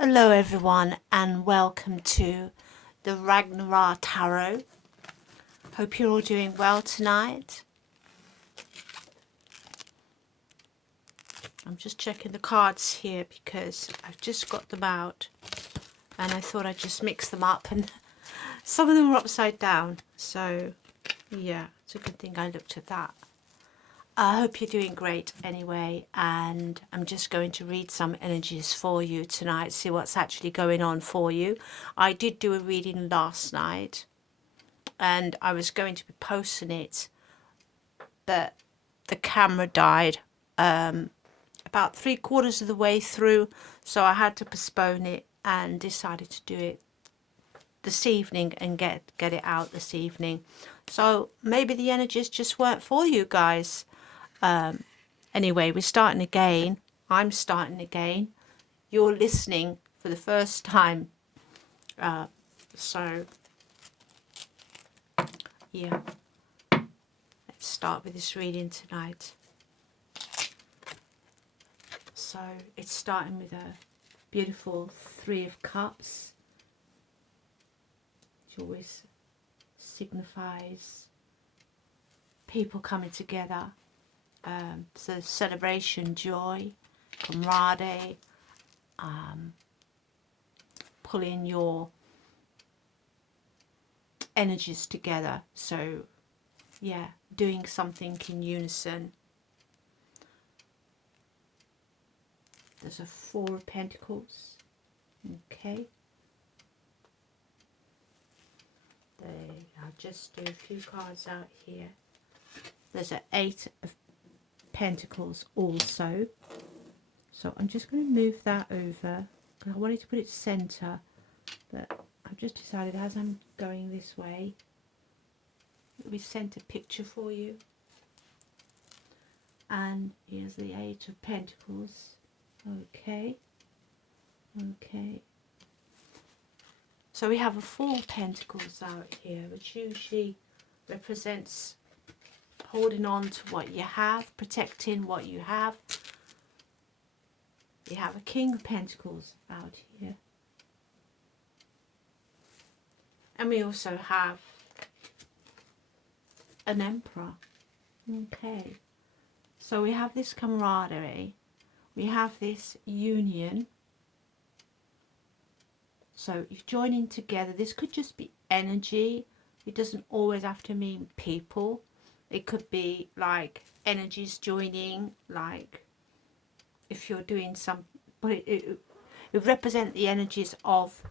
Hello everyone and welcome to the Ragnar-Ra Tarot. Hope you're all doing well tonight. I'm just checking the cards here because I've just got them out and I thought I'd just mix them up, and some of them were upside down, so yeah, it's a good thing I looked at that. I hope you're doing great anyway, and I'm just going to read some energies for you tonight, see what's actually going on for you. I did do a reading last night and I was going to be posting it, but the camera died about 3/4 of the way through, so I had to postpone it and decided to do it this evening and get it out this evening. So maybe the energies just weren't for you guys. Anyway, we're starting again. I'm starting again. You're listening for the first time. So, yeah. Let's start with this reading tonight. So, it's starting with a beautiful Three of Cups, which always signifies people coming together. So celebration, joy, camaraderie, pulling your energies together. So yeah, doing something in unison. There's a Four of Pentacles. Okay. I'll just do a few cards out here. There's an Eight of Pentacles also. So I'm just going to move that over because I wanted to put it center, but I've just decided as I'm going this way, we sent a picture for you. And here's the Eight of Pentacles. Okay. So we have a Four of Pentacles out here, which usually represents holding on to what you have, protecting what you have. You have a King of Pentacles out here. And we also have an Emperor. Okay. So we have this camaraderie. We have this union. So you're joining together. This could just be energy. It doesn't always have to mean people. It could be like energies joining, like if you're doing some, but it represents the energies of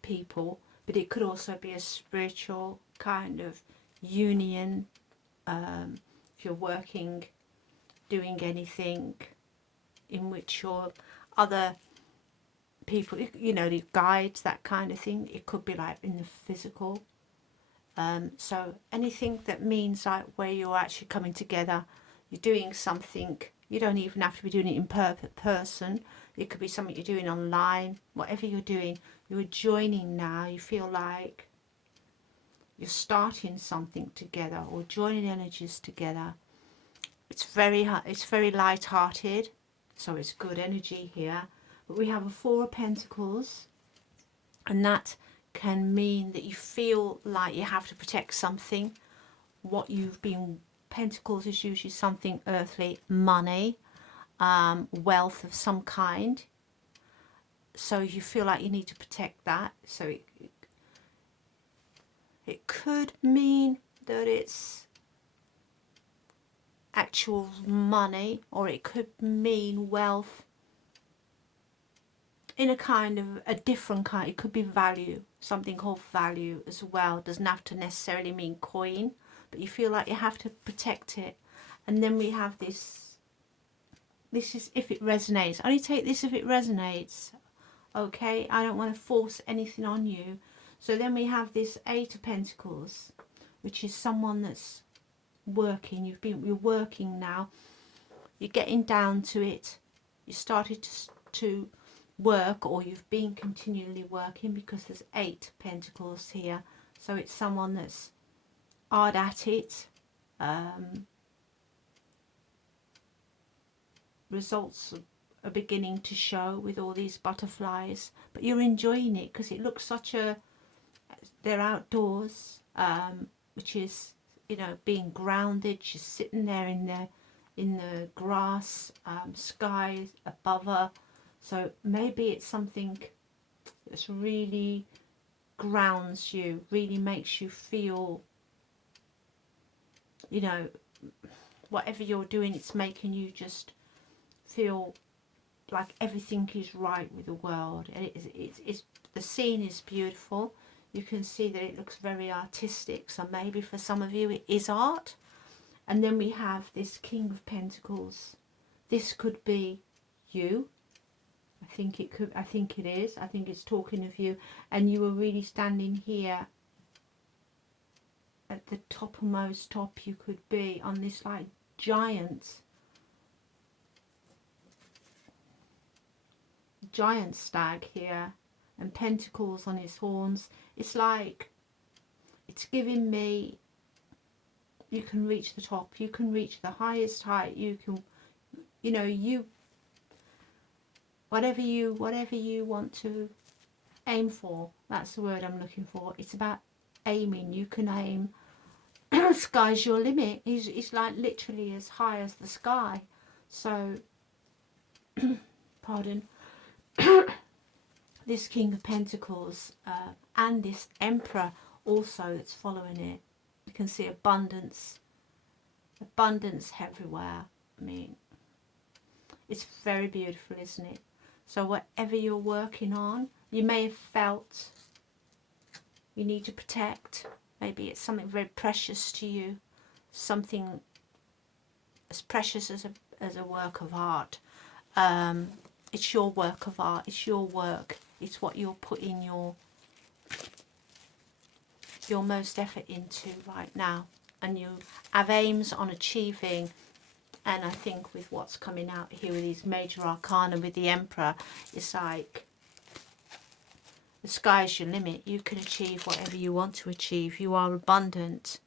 people, but it could also be a spiritual kind of union. If you're working, doing anything in which your other people, you know, the guides, that kind of thing. It could be like in the physical. So anything that means like where you're actually coming together, you're doing something. You don't even have to be doing it in person. It could be something you're doing online. Whatever you're doing, you're joining now. You feel like you're starting something together or joining energies together. It's very light-hearted, so it's good energy here. But we have a Four of Pentacles, and that can mean that you feel like you have to protect something. What you've been, Pentacles is usually something earthly, money, wealth of some kind. So you feel like you need to protect that. So it could mean that it's actual money, or it could mean wealth in a kind of a different kind. It could be value, something called value as well. It doesn't have to necessarily mean coin, but you feel like you have to protect it. And then we have this is if it resonates. Only take this if it resonates. Okay, I don't want to force anything on you. So then we have this Eight of Pentacles, which is someone that's working. You're working now. You're getting down to it. You started to work, or you've been continually working, because there's Eight Pentacles here. So it's someone that's hard at it. Results are beginning to show with all these butterflies, but you're enjoying it because it looks such a, they're outdoors, which is, you know, being grounded. She's sitting there in the grass, sky above her. So maybe it's something that's really grounds you, really makes you feel, you know, whatever you're doing, it's making you just feel like everything is right with the world. And it's the scene is beautiful. You can see that it looks very artistic, so maybe for some of you it is art. And then we have this King of Pentacles. This could be you. I think it could, I think it is. I think it's talking of you, and you were really standing here at the topmost top you could be on this like giant stag here, and pentacles on his horns. It's like, it's giving me, you can reach the top, you can reach the highest height, you can, you know, you, whatever you want to aim for, that's the word I'm looking for. It's about aiming. You can aim. Sky's your limit. It's like literally as high as the sky. So pardon. This King of Pentacles and this Emperor also that's following it. You can see abundance everywhere. I mean, it's very beautiful, isn't it? So whatever you're working on, you may have felt you need to protect. Maybe it's something very precious to you, something as precious as a work of art. It's your work of art, it's your work, it's what you're putting your most effort into right now, and you have aims on achieving. And I think with what's coming out here with these major arcana with the Emperor, it's like the sky's your limit. You can achieve whatever you want to achieve. You are abundant.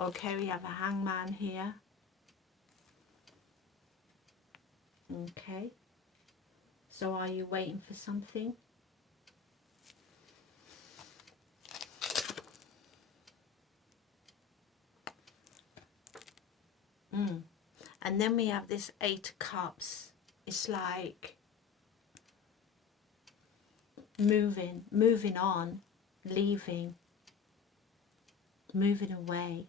Okay, we have a Hangman here. Okay. So are you waiting for something? And then we have this Eight of Cups. It's like moving on, leaving, moving away.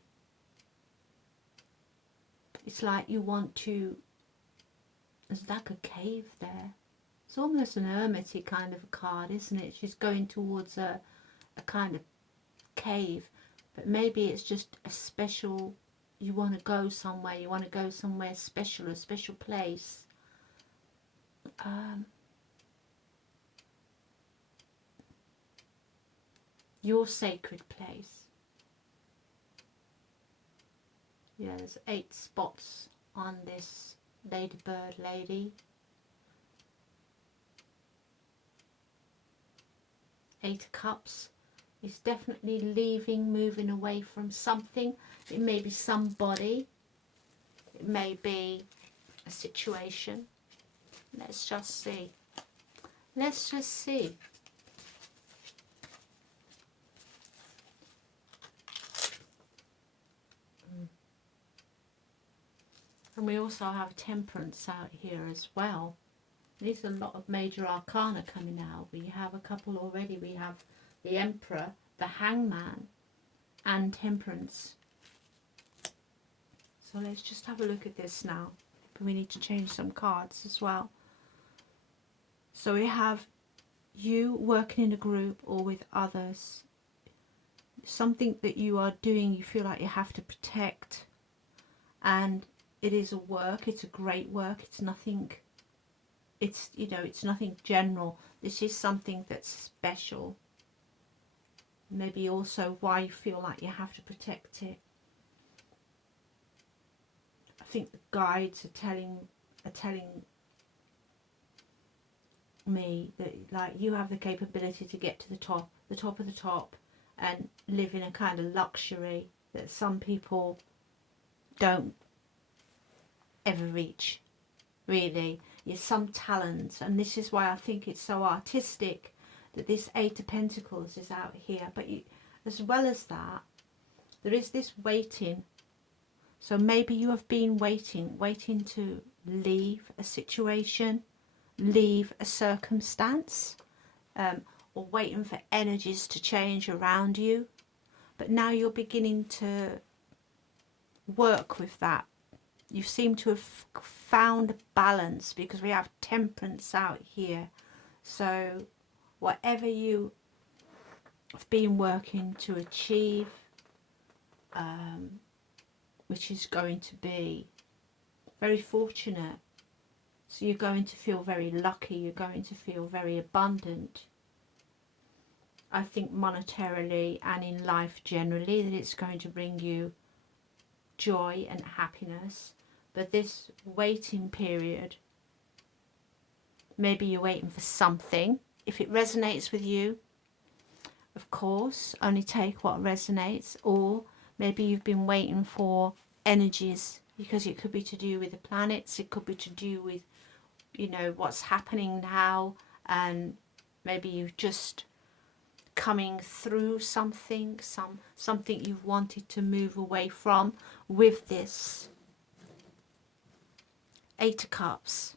It's like you want to, there's like a cave there. It's almost an hermity kind of a card, isn't it? She's going towards a kind of cave, but maybe it's just a special, you want to go somewhere, you want to go somewhere special, a special place. Your sacred place. Yeah, there's 8 spots on this ladybird lady. 8 of Cups is definitely leaving, moving away from something. It may be somebody. It may be a situation. Let's just see. Let's just see. And we also have Temperance out here as well. There's a lot of major arcana coming out. We have a couple already. We have the Emperor, the Hangman, and Temperance. So let's just have a look at this now. We need to change some cards as well. So we have you working in a group or with others. Something that you are doing, you feel like you have to protect. And it is a work. It's a great work. It's nothing, it's, you know, it's nothing general. This is something that's special. Maybe also why you feel like you have to protect it. I think the guides are telling me that, like, you have the capability to get to the top of the top, and live in a kind of luxury that some people don't ever reach, really. some talent, and this is why I think it's so artistic that this Eight of Pentacles is out here. But as well as that, there is this waiting. So maybe you have been waiting to leave a situation, leave a circumstance, or waiting for energies to change around you. But now you're beginning to work with that. You seem to have found a balance, because we have Temperance out here. So whatever you have been working to achieve, which is going to be very fortunate. So you're going to feel very lucky, you're going to feel very abundant. I think monetarily and in life generally, that it's going to bring you joy and happiness. But this waiting period, maybe you're waiting for something. If it resonates with you, of course, only take what resonates. Or maybe you've been waiting for energies, because it could be to do with the planets, it could be to do with, you know, what's happening now, and maybe you've just coming through something, something you've wanted to move away from with this Eight of Cups.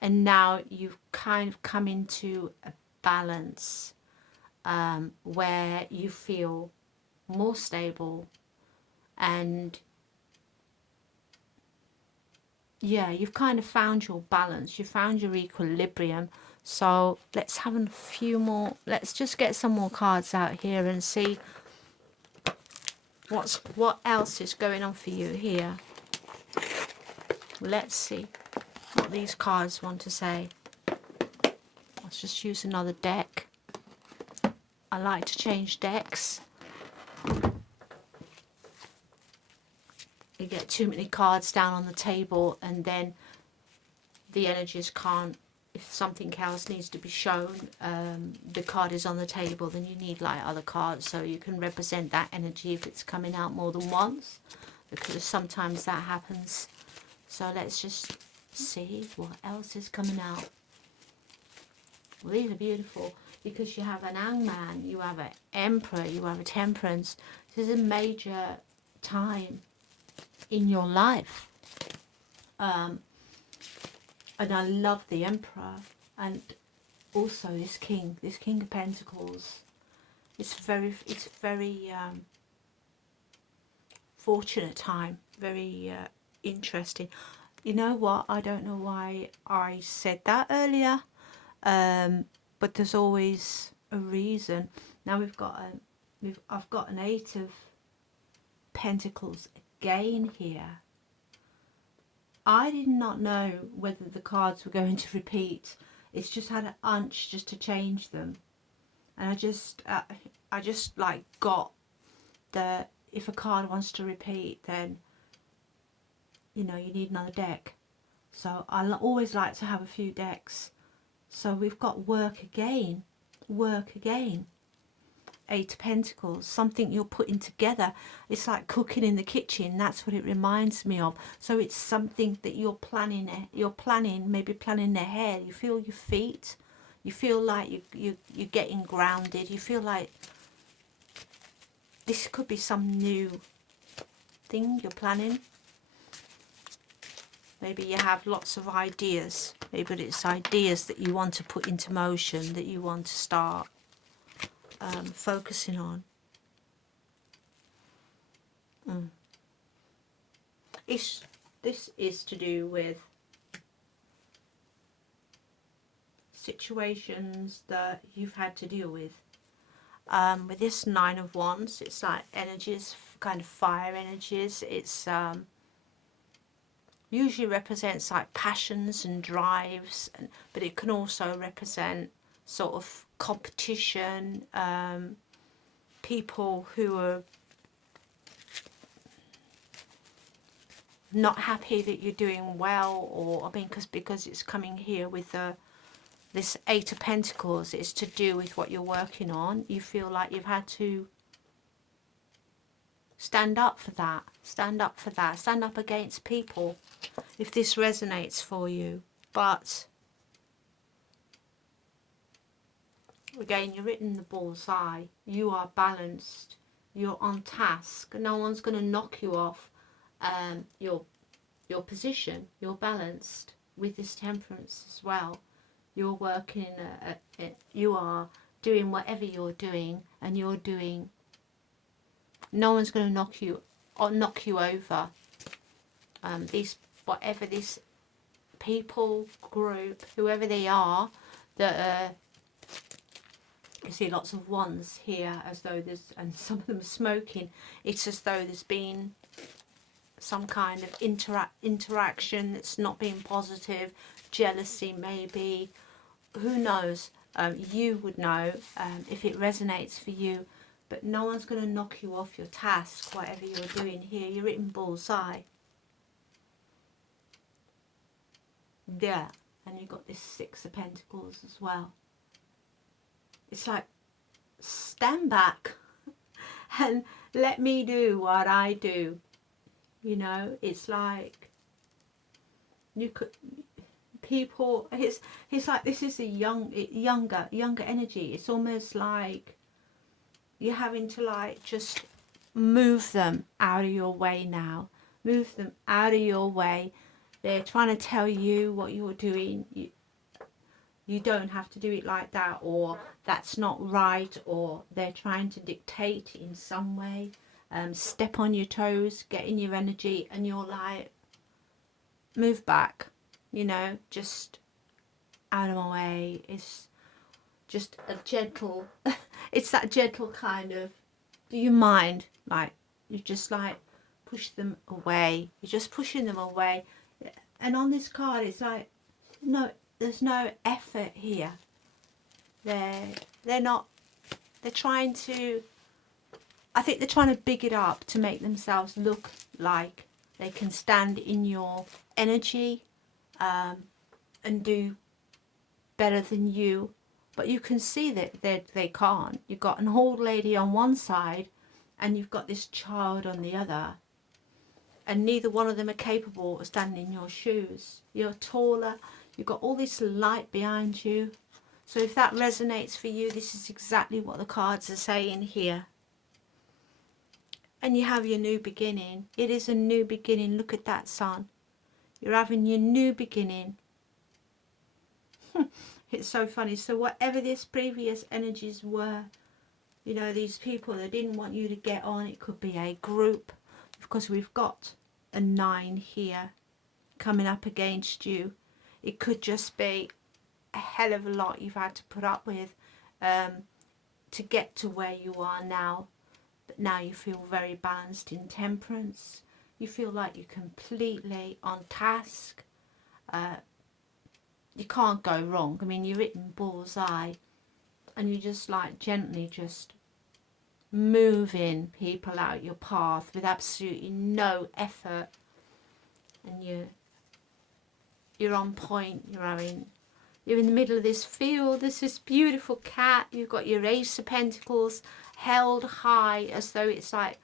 And now you've kind of come into a balance, where you feel more stable, and yeah, you've kind of found your balance, you found your equilibrium. So let's have a few more, let's just get some more cards out here and see what else is going on for you here. Let's see what these cards want to say. Let's just use another deck. I like to change decks. You get too many cards down on the table, and then the energies can't, if something else needs to be shown, the card is on the table, then you need like other cards so you can represent that energy if it's coming out more than once, because sometimes that happens. So let's just see what else is coming out. Well, these are beautiful, because you have an Hangman, you have an Emperor, you have a Temperance. This is a major time in your life. And I love the Emperor, and also this King of Pentacles. It's very fortunate time, very interesting. You know what? I don't know why I said that earlier, but there's always a reason. Now I've got an Eight of Pentacles again here. I did not know whether the cards were going to repeat. It's just had an hunch just to change them, and I just like got the, if a card wants to repeat, then you know you need another deck. So I always like to have a few decks. So we've got work again, Eight of Pentacles, something you're putting together. It's like cooking in the kitchen. That's what it reminds me of. So it's something that you're planning, maybe planning ahead. You feel your feet, you feel like you're getting grounded. You feel like this could be some new thing you're planning. Maybe you have lots of ideas. Maybe it's ideas that you want to put into motion, that you want to start focusing on. This is to do with situations that you've had to deal with. With this Nine of Wands, it's like energies, kind of fire energies. It's usually represents like passions and drives, but it can also represent sort of competition, people who are not happy that you're doing well, or I mean, because it's coming here with this Eight of Pentacles, it's to do with what you're working on. You feel like you've had to stand up for that, stand up against people, if this resonates for you. But again, you're hitting the bullseye. You are balanced. You're on task. No one's going to knock you off your position. You're balanced with this temperance as well. You're working. You are doing whatever you're doing, and you're doing. No one's going to knock you over. These whatever this people group, whoever they are, that you see lots of ones here, as though there's, and some of them are smoking. It's as though there's been some kind of interaction that's not been positive, jealousy maybe, who knows. You would know if it resonates for you, but no one's going to knock you off your task, whatever you're doing here. You're hitting bullseye. Yeah, and you've got this Six of Pentacles as well. It's like, stand back and let me do what I do. You know, it's like you could people. It's like this is a younger energy. It's almost like you're having to like just move them out of your way now. Move them out of your way. They're trying to tell you what you're doing. You don't have to do it like that, or that's not right, or they're trying to dictate in some way. Step on your toes, get in your energy, and you're like, move back, you know, just out of my way. It's just a gentle, it's that gentle kind of, do you mind? Like, you just like push them away. You're just pushing them away. And on this card, it's like, no, there's no effort here. They're not, they're trying to, I think they're trying to big it up to make themselves look like they can stand in your energy and do better than you. But you can see that they can't. You've got an old lady on one side and you've got this child on the other. And neither one of them are capable of standing in your shoes. You're taller. You've got all this light behind you. So if that resonates for you, this is exactly what the cards are saying here. And you have your new beginning. It is a new beginning. Look at that, sun. You're having your new beginning. It's so funny. So whatever this previous energies were, you know, these people that didn't want you to get on, it could be a group. Because we've got a 9 here coming up against you. It could just be a hell of a lot you've had to put up with to get to where you are now. But now you feel very balanced in temperance. You feel like you're completely on task. You can't go wrong. I mean, you're hitting bullseye, and you just like gently just moving people out your path with absolutely no effort, and you're on point. You're in the middle of this field. There's this beautiful cat. You've got your Ace of Pentacles held high, as though it's like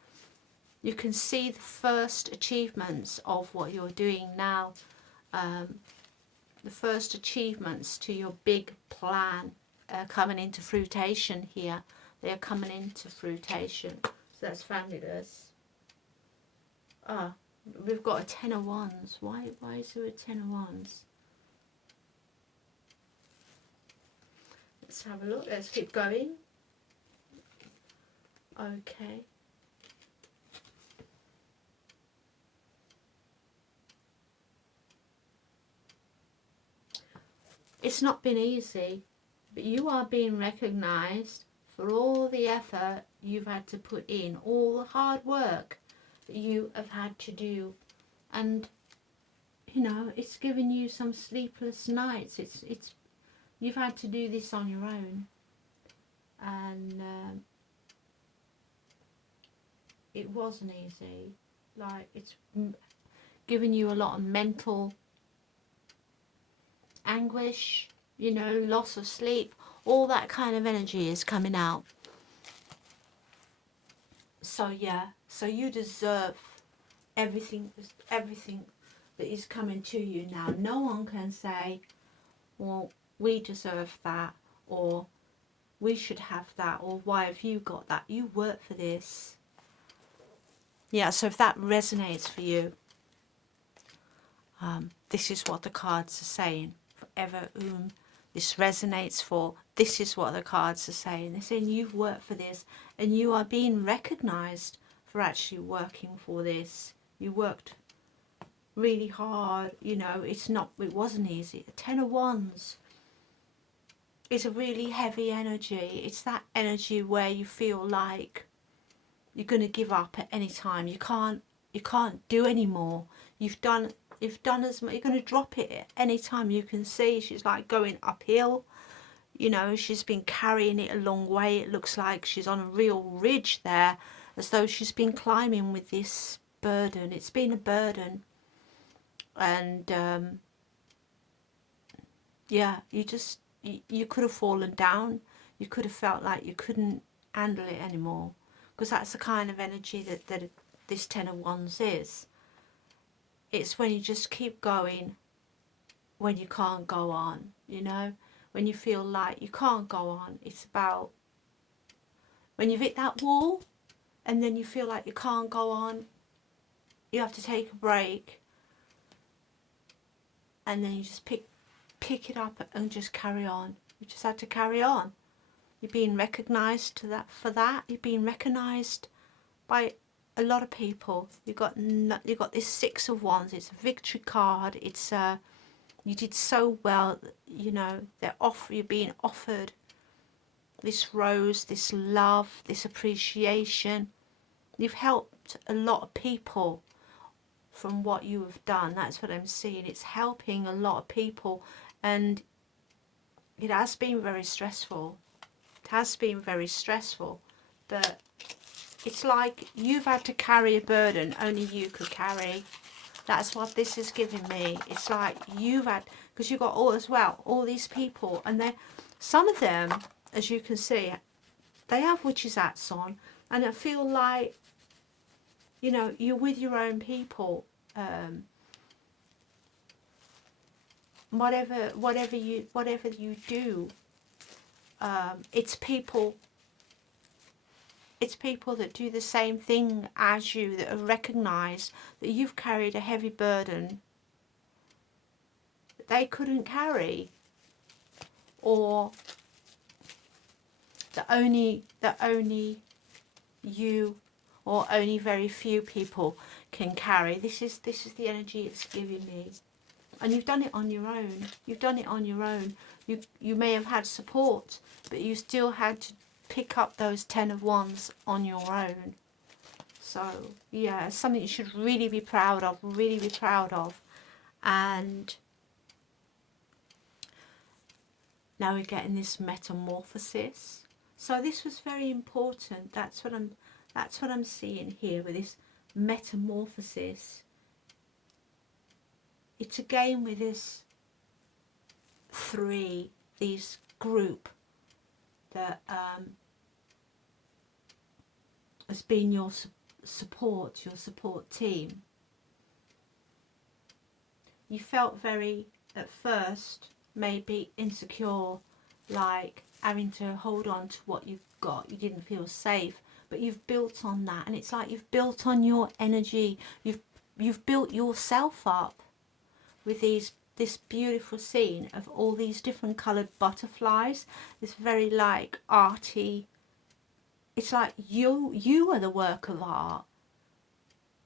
you can see the first achievements of what you're doing now. The first achievements to your big plan are coming into fruition here. They are coming into fruition. So that's fabulous. Ah, we've got a 10 of Wands. Why is there a 10 of Wands? Let's have a look. Let's keep going. Okay. It's not been easy, but you are being recognised for all the effort you've had to put in, all the hard work that you have had to do. And, you know, it's given you some sleepless nights. It's you've had to do this on your own. And it wasn't easy. Like, it's given you a lot of mental anguish, you know, loss of sleep, all that kind of energy is coming out. So yeah, so you deserve everything that is coming to you now. No one can say, well, we deserve that, or we should have that, or why have you got that? You work for this. Yeah, so if that resonates for you, this is what the cards are saying. Forever whom this resonates for, this is what the cards are saying. They're saying you've worked for this, and you are being recognised for actually working for this. You worked really hard, you know. It wasn't easy. The Ten of Wands is a really heavy energy. It's that energy where you feel like you're going to give up at any time. You can't do any more. You've done as much. You're going to drop it at any time. You can see she's like going uphill. You know, she's been carrying it a long way. It looks like she's on a real ridge there, as though she's been climbing with this burden. It's been a burden. And yeah, you could have fallen down. You could have felt like you couldn't handle it anymore, because that's the kind of energy that this Ten of Wands is. It's when you just keep going when you can't go on, you know, when you feel like you can't go on. It's about when you've hit that wall and then you feel like you can't go on, you have to take a break, and then you just pick it up and just carry on. You just had to carry on. You're being recognised for that. You're being recognised by a lot of people. You got this Six of Wands. It's a victory card. It's you did so well. You know, you're being offered this rose, this love, this appreciation. You've helped a lot of people from what you have done. That's what I'm seeing. It's helping a lot of people, and it has been very stressful. It has been very stressful, but it's like you've had to carry a burden only you could carry. That's what this is giving me. It's like you've had, because you've got all these people, and some of them, as you can see, they have witches' hats on, and I feel like, you know, you're with your own people. Whatever you do, it's people that do the same thing as you, that have recognised that you've carried a heavy burden that they couldn't carry, or that only you or only very few people can carry. This is the energy it's giving me. And you've done it on your own. You've done it on your own. You may have had support, but you still had to pick up those Ten of Wands on your own. So yeah, it's something you should really be proud of, really be proud of. And now we're getting this metamorphosis. So this was very important. That's what I'm seeing here with this metamorphosis. It's again with this these group that has been your support team. You felt very, at first, maybe insecure, like having to hold on to what you've got. You didn't feel safe, but you've built on that, and it's like you've built on your energy. You've built yourself up with this beautiful scene of all these different coloured butterflies. This very like arty. It's like you are the work of art.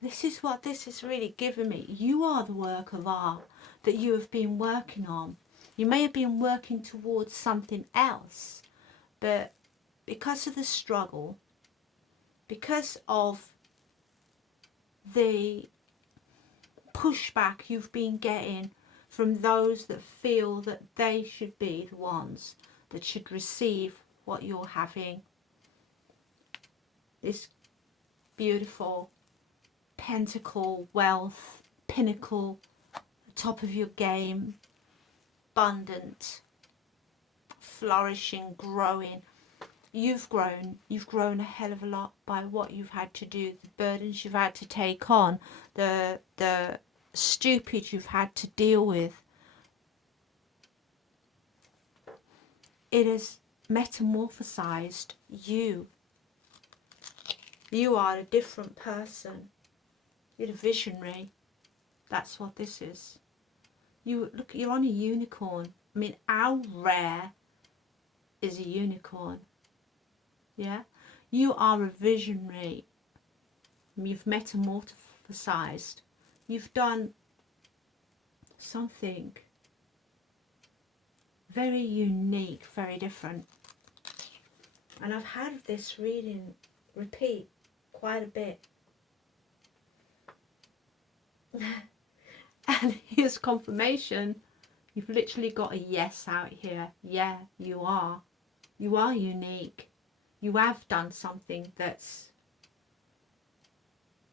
This is what this is really giving me. You are the work of art that you have been working on. You may have been working towards something else, but because of the struggle, because of the pushback you've been getting from those that feel that they should be the ones that should receive what you're having. This beautiful pentacle, wealth, pinnacle, top of your game, abundant, flourishing, growing. You've grown a hell of a lot by what you've had to do, the burdens you've had to take on, the stupid you've had to deal with, it has metamorphosized you. You are a different person. You're a visionary. That's what this is. You look, you're on a unicorn. I mean, how rare is a unicorn? Yeah? You are a visionary. You've metamorphosized. You've done something very unique, very different. And I've had this reading repeat quite a bit. And here's confirmation. You've literally got a yes out here. Yeah, you are. You are unique. You have done something that's...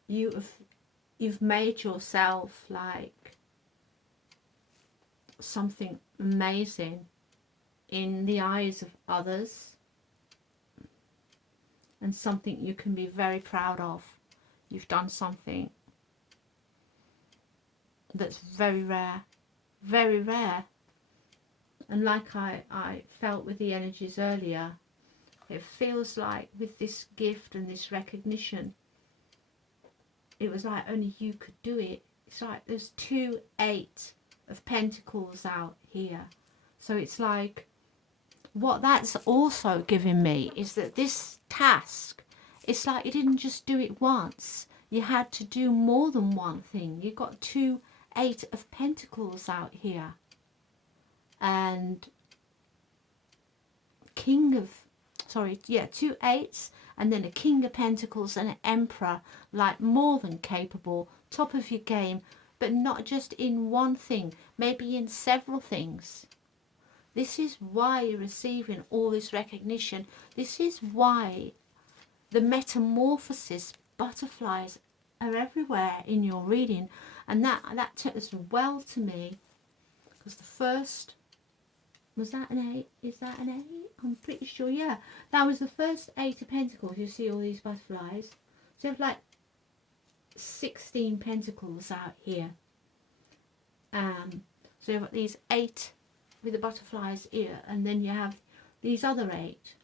You've made yourself like something amazing in the eyes of others, and something you can be very proud of. You've done something that's very rare, very rare. And like I felt with the energies earlier, it feels like with this gift and this recognition, it was like only you could do it. It's like there's 2 8 of Pentacles out here. So it's like, what that's also giving me is that this task, it's like you didn't just do it once. You had to do more than one thing. You got 2 8 of Pentacles out here. And King of, sorry, yeah, 2 8s, and then a King of Pentacles and an Emperor, like more than capable, top of your game, but not just in one thing, maybe in several things. This is why you're receiving all this recognition. This is why the metamorphosis butterflies are everywhere in your reading. And that took as well to me, because the first, was that an 8? Is that an 8? I'm pretty sure, yeah. That was the first 8 of Pentacles. You see all these butterflies. So you have like 16 Pentacles out here. So you've got these 8 with the butterflies here, and then you have these other 8,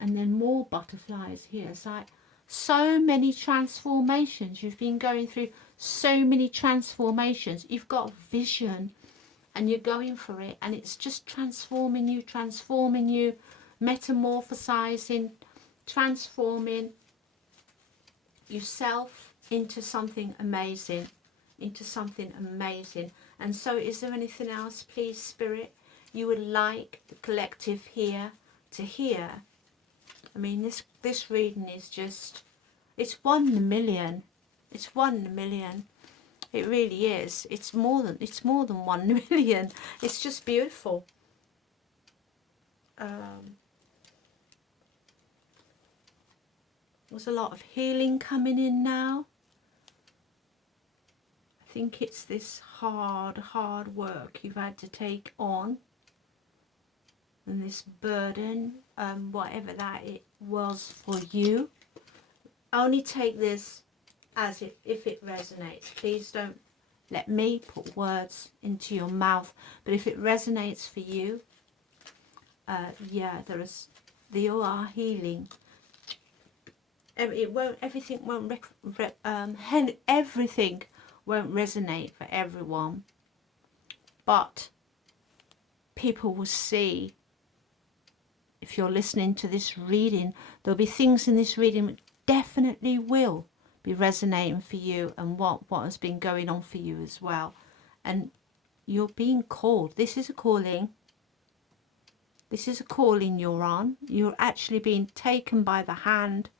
and then more butterflies here. It's like so many transformations. You've been going through so many transformations. You've got vision, and you're going for it, and it's just transforming you, metamorphosizing, transforming yourself into something amazing, And so is there anything else, please, Spirit, you would like the collective here to hear? I mean, this reading is just, it's 1 in a million. It's 1 in a million. It really is. It's more than 1 in a million. It's just beautiful. There's a lot of healing coming in now. I think it's this hard work you've had to take on, and this burden, whatever that it was for you. Only take this as if it resonates. Please don't let me put words into your mouth, but if it resonates for you, yeah, you are healing. Everything won't resonate for everyone, but people will see. If you're listening to this reading, there'll be things in this reading that definitely will be resonating for you, and what has been going on for you as well. And you're being called. This is a calling. This is a calling you're on. You're actually being taken by the hand.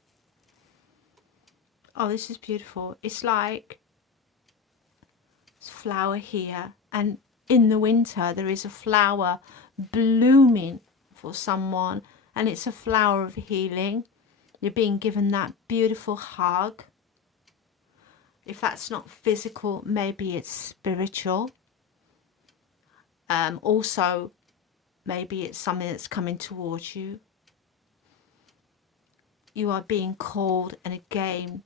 Oh, this is beautiful. It's like this flower here, and in the winter there is a flower blooming for someone, and it's a flower of healing. You're being given that beautiful hug. If that's not physical, maybe it's spiritual. Also, maybe it's something that's coming towards you. You are being called, and again,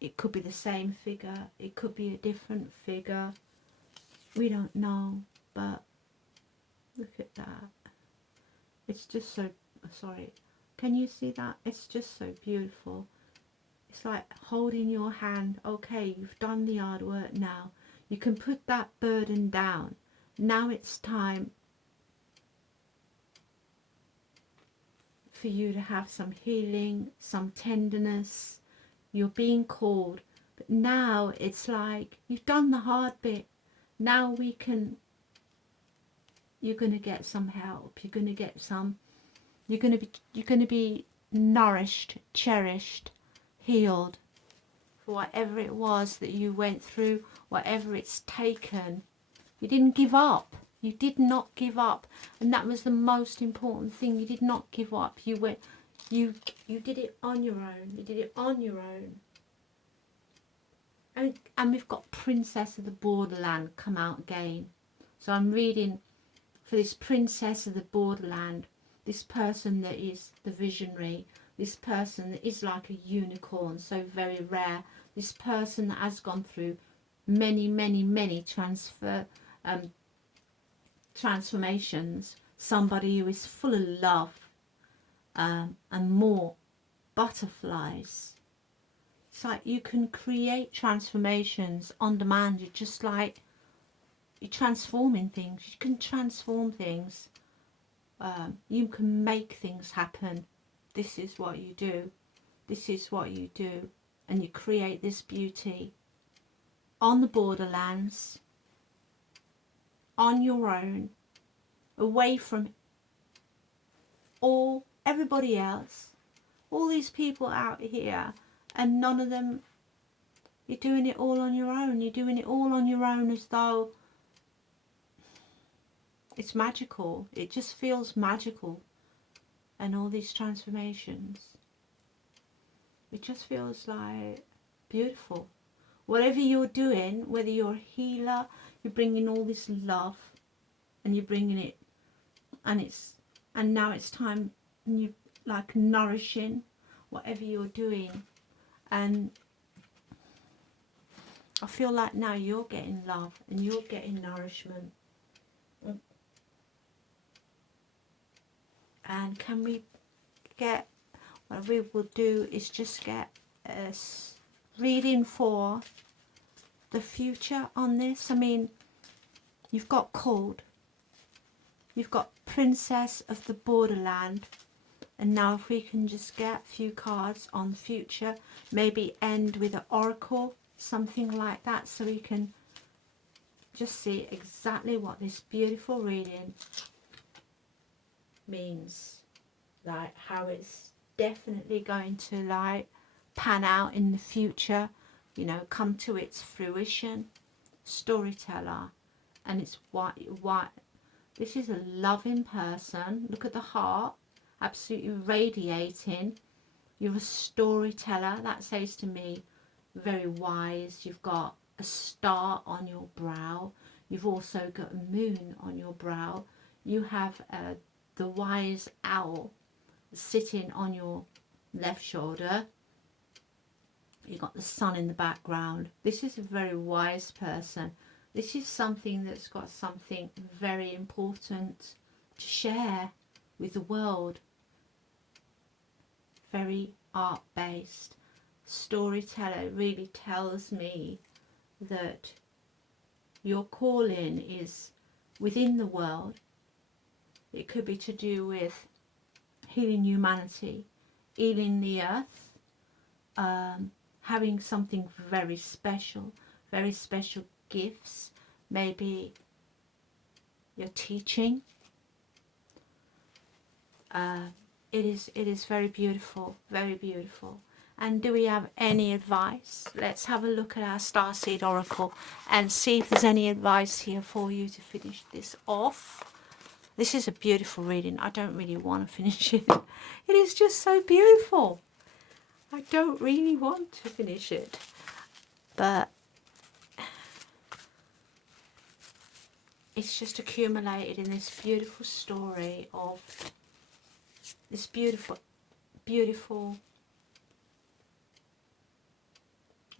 it could be the same figure, it could be a different figure. We don't know, but look at that. It's just so, sorry, can you see that? It's just so beautiful. It's like holding your hand. Okay, you've done the hard work now. You can put that burden down. Now it's time for you to have some healing, some tenderness. You're being called. But now it's like you've done the hard bit. Now we can, you're going to get some help. You're going to get some, you're going to be nourished, cherished, healed for whatever it was that you went through, whatever it's taken. You didn't give up. You did not give up, and that was the most important thing. You did not give up. You did it on your own. You did it on your own. And we've got Princess of the Borderland come out again. So I'm reading for this Princess of the Borderland, this person that is the visionary, this person that is like a unicorn, so very rare, this person that has gone through many, many, many transformations, somebody who is full of love and more butterflies. It's like you can create transformations on demand. You're just like, you're transforming things. You can transform things. You can make things happen. This is what you do. This is what you do. And you create this beauty on the borderlands, on your own, away from everybody else, all these people out here, and none of them, you're doing it all on your own. You're doing it all on your own as though it's magical. It just feels magical. And all these transformations, it just feels like beautiful. Whatever you're doing, whether you're a healer, you're bringing all this love, and you're bringing it, and now it's time, and you like nourishing whatever you're doing. And I feel like now you're getting love and you're getting nourishment. And can we get, what we will do is just get a reading for the future on this. I mean, you've got called, you've got Princess of the Borderland, and now if we can just get a few cards on the future, maybe end with an oracle, something like that, so we can just see exactly what this beautiful reading means, like how it's definitely going to like pan out in the future, you know, come to its fruition. Storyteller, and it's what this is a loving person. Look at the heart, absolutely radiating. You're a storyteller. That says to me, very wise. You've got a star on your brow. You've also got a moon on your brow. You have the wise owl sitting on your left shoulder. You've got the sun in the background. This is a very wise person. This is something that's got something very important to share with the world. Very art-based. Storyteller really tells me that your calling is within the world. It could be to do with healing humanity, healing the earth, having something very special gifts. Maybe you're teaching. It is very beautiful, very beautiful. And do we have any advice? Let's have a look at our Starseed Oracle and see if there's any advice here for you to finish this off. This is a beautiful reading. I don't really want to finish it. It is just so beautiful. I don't really want to finish it. But it's just accumulated in this beautiful story of this beautiful, beautiful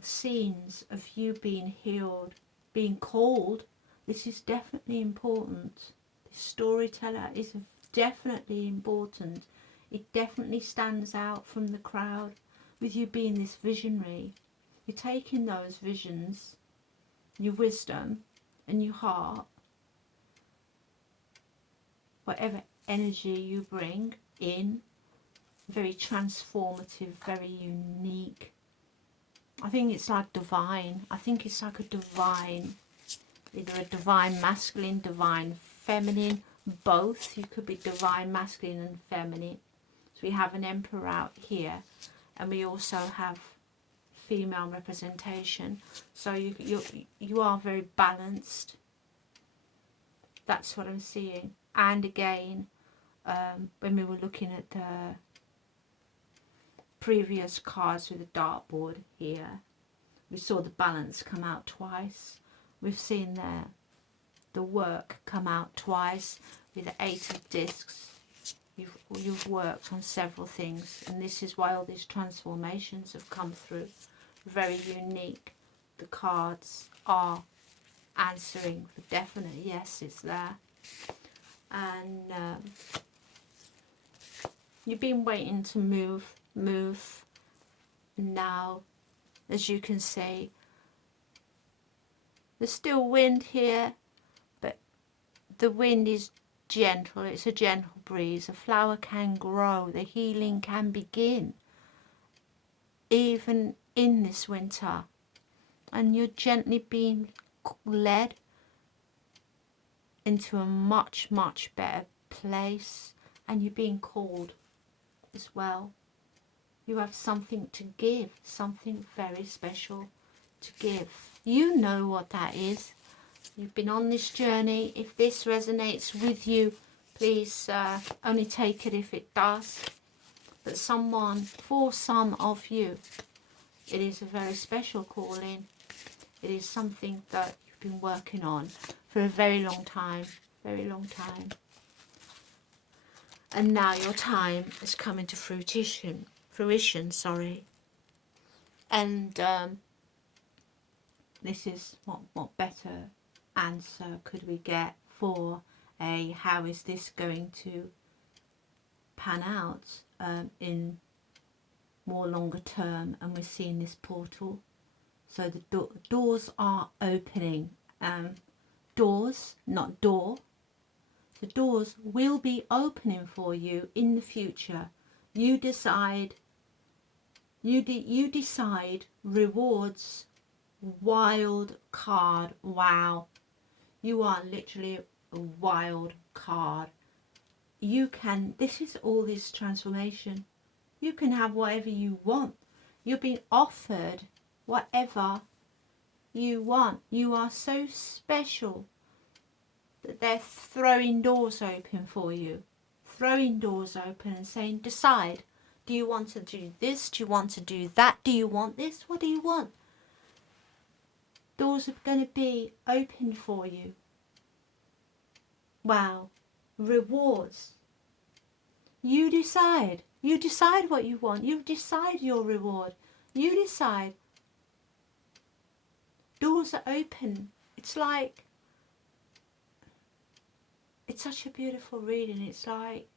scenes of you being healed, being called. This is definitely important. This storyteller is definitely important. It definitely stands out from the crowd with you being this visionary. You're taking those visions, your wisdom and your heart, whatever energy you bring in, very transformative, very unique. I think it's like divine. I think it's like a divine, either a divine masculine, divine feminine, both. You could be divine masculine and feminine. So we have an emperor out here, and we also have female representation. So you are very balanced. That's what I'm seeing. And again, when we were looking at the previous cards with the dartboard here, we saw the balance come out twice. We've seen the work come out twice with the 8 of discs. You've worked on several things, and this is why all these transformations have come through. Very unique. The cards are answering the definite yes, it's there. And you've been waiting to move. Now, as you can see, there's still wind here, but the wind is gentle. It's a gentle breeze. A flower can grow. The healing can begin even in this winter, and you're gently being led into a much better place, and you're being called as well. You have something to give, something very special to give. You know what that is. You've been on this journey. If this resonates with you, please only take it if it does. But for some of you, it is a very special calling. It is something that you've been working on for a very long time, and now your time is coming to fruition, and this is what better answer could we get for a how is this going to pan out in more longer term. And we're seeing this portal, so the doors are opening. Doors, not door. The doors will be opening for you in the future. You decide. You decide. Rewards. Wild card. Wow. You are literally a wild card. You can. This is all this transformation. You can have whatever you want. You're being offered whatever you want. You are so special that they're throwing doors open for you. Throwing doors open and saying, decide. Do you want to do this? Do you want to do that? Do you want this? What do you want? Doors are going to be open for you. Wow. Rewards. You decide. You decide what you want. You decide your reward. You decide. Doors are open. It's like, it's such a beautiful reading. It's like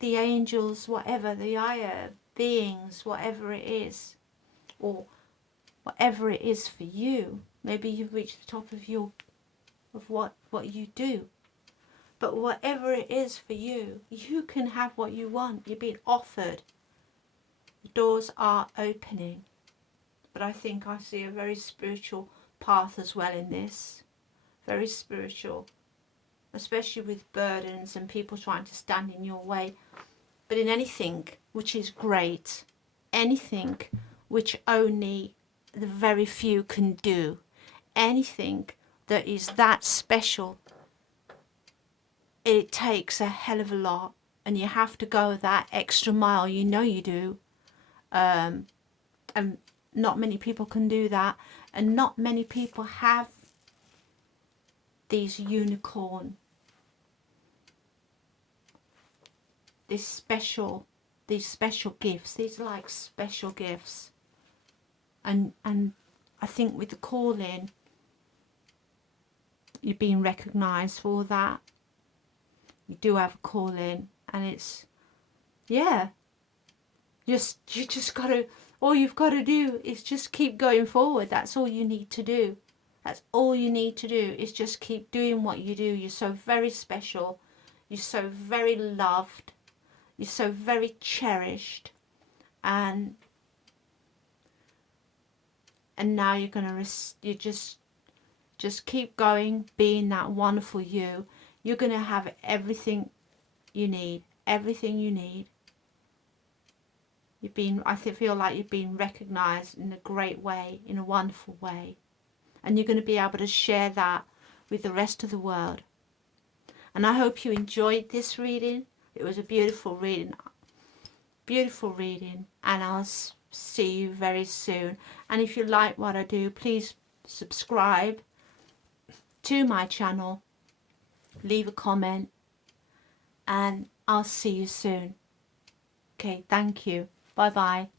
the angels, whatever, the higher beings, whatever it is, or whatever it is for you. Maybe you've reached the top of what you do. But whatever it is for you, you can have what you want. You're being offered. The doors are opening. But I think I see a very spiritual path as well in this. Very spiritual. Especially with burdens and people trying to stand in your way. But in anything which is great, anything which only the very few can do, anything that is that special, it takes a hell of a lot, and you have to go that extra mile. You know you do. And not many people can do that, and not many people have these unicorn, these special gifts. These are like special gifts, and I think with the calling, you're being recognised for that. You do have a calling, and it's, yeah, you just gotta, all you've got to do is just keep going forward. That's all you need to do. That's all you need to do, is just keep doing what you do. You're so very special. You're so very loved. You're so very cherished. And now you're gonna you just keep going, being that wonderful you. You're gonna have everything you need. Everything you need. I feel like you've been recognised in a great way, in a wonderful way. And you're going to be able to share that with the rest of the world. And I hope you enjoyed this reading. It was a beautiful reading. Beautiful reading. And I'll see you very soon. And if you like what I do, please subscribe to my channel. Leave a comment. And I'll see you soon. Okay, thank you. Bye bye.